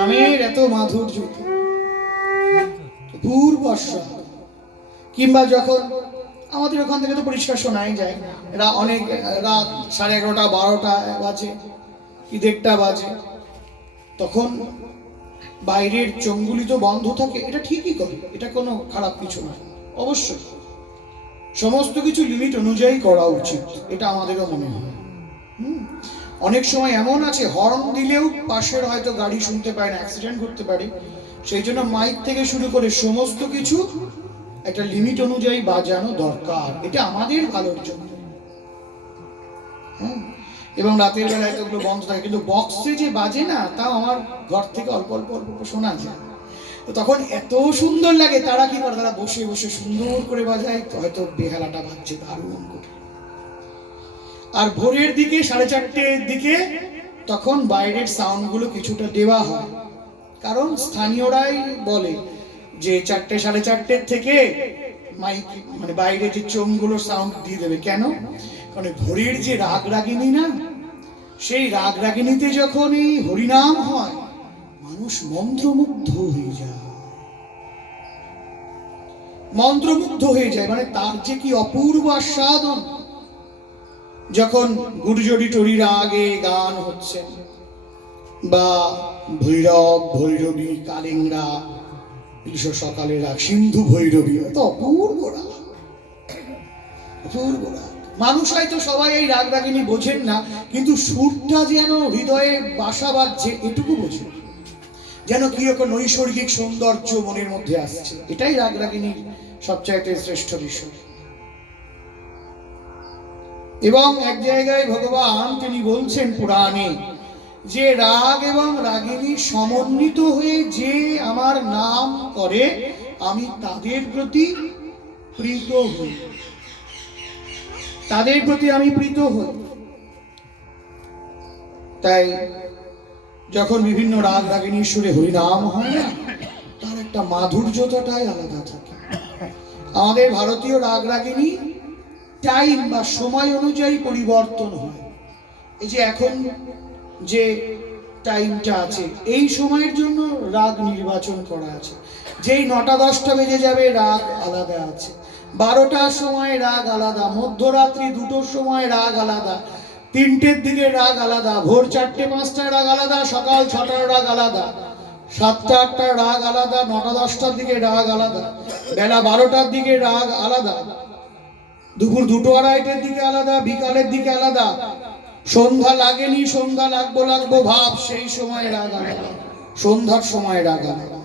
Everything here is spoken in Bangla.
নামের এত মাধুর্য, পূর্ব কিংবা যখন আমাদের ওখান থেকে তো পরিষ্কার শোনাই যায়, অনেক রাত 11:30 12টা বাজে কি 1:30 বাজে, তখন বাইরের চোঙগুলি তো বন্ধ থাকে। এটা ঠিকই করে, এটা কোনো খারাপ কিছু না। অবশ্যই সমস্ত কিছু লিমিট অনুযায়ী করা উচিত, এটা আমাদেরও মনে হয়। অনেক সময় এমন আছে হর্ন দিলেও পাশের হয়তো গাড়ি শুনতে পায় না, অ্যাক্সিডেন্ট করতে পারে। সেই জন্য মাইক থেকে শুরু করে সমস্ত কিছু একটা লিমিট অনুযায়ী বাজানো দরকার, এটা আমাদের ভালোর জন্য। এবং রাতের বেলায় তো ওগুলো বন্ধ থাকে, কিন্তু বক্সে যে বাজে না, তাও আমার ঘর থেকে অল্প অল্প অল্প শোনা যায়। তো তখন এত সুন্দর লাগে। তারা কি করে, তারা বসে বসে সুন্দর করে বাজায়, হয়তো বেহালাটা বাজছে দারুণ করে। আর ভোরের দিকে 4:30-এর দিকে তখন বাইরের সাউন্ডগুলো কিছুটা দেওয়া হয়, কারণ স্থানীয়রাই বলে যে 4টে 4:30 থেকে মাইক মানে বাইরে যে চোঙগুলো সাউন্ড দিয়ে দেবে। কেন? কারণ ভোরের যে রাগ রাগিনী না, সেই রাগ রাগিনীতে যখন এই হরিনাম হয়, মানুষ মন্ত্রমুগ্ধ হয়ে যায়, মন্ত্রমুগ্ধ হয়ে যায়। মানে তার যে কি অপূর্ব আস্বাদন। যখন গুর্জরি টরি রাগে গান হচ্ছে, বা ভৈরব ভৈরবী কালিঙ্গা গ্রীষ্ম সকালে রাগ সিন্ধু ভৈরবী, তো অপূর্ব রাগ, অপূর্ব রাগ। মানুষ হয়তো সবাই এই রাগ রাগিনী বোঝেন না, কিন্তু সুরটা যেন হৃদয়ে বাসা বাঁধছে এটুকু বোঝে, যেন কি রকম নৈসর্গিক সৌন্দর্য মনের মধ্যে আসছে। এটাই রাগ রাগিনীর সবচাইতে শ্রেষ্ঠ বিষয়। এবং এক জায়গায় ভগবান তিনি বলছেন পুরাণে, যে রাগ এবং রাগিনী সমন্বিত হয়ে যে আমার নাম করে, আমি তাদের প্রতি প্রীত হই, তাদের প্রতি আমি প্রীত হই। তাই যখন বিভিন্ন রাগ রাগিনীর সুরে হরিনাম হয় না, তার একটা মাধুর্যতাটাই আলাদা থাকে। আমাদের ভারতীয় রাগ রাগিনী টাইম বা সময় অনুযায়ী পরিবর্তন হয়। এই যে এখন যে টাইমটা আছে, এই সময়ের জন্য রাগ নির্বাচন করা আছে। যেই 9টা-10টা বেজে যাবে, রাগ আলাদা আছে। 12টার সময় রাগ আলাদা, মধ্যরাত্রি 2টোর সময় রাগ আলাদা, 3টের দিকে রাগ আলাদা, ভোর 4টে-5টায় রাগ আলাদা, সকাল 6টার রাগ আলাদা, 7টা-8টার রাগ আলাদা, 9টা-10টার দিকে রাগ আলাদা, বেলা 12টার দিকে রাগ আলাদা, দুপুর 2টো-2:30-টের দিকে আলাদা, বিকালের দিকে আলাদা, সন্ধ্যা লাগেনি, সন্ধ্যা লাগবো লাগবো ভাব, সেই সময় রাগ আলাদা, সন্ধ্যার সময় রাগ আলাদা।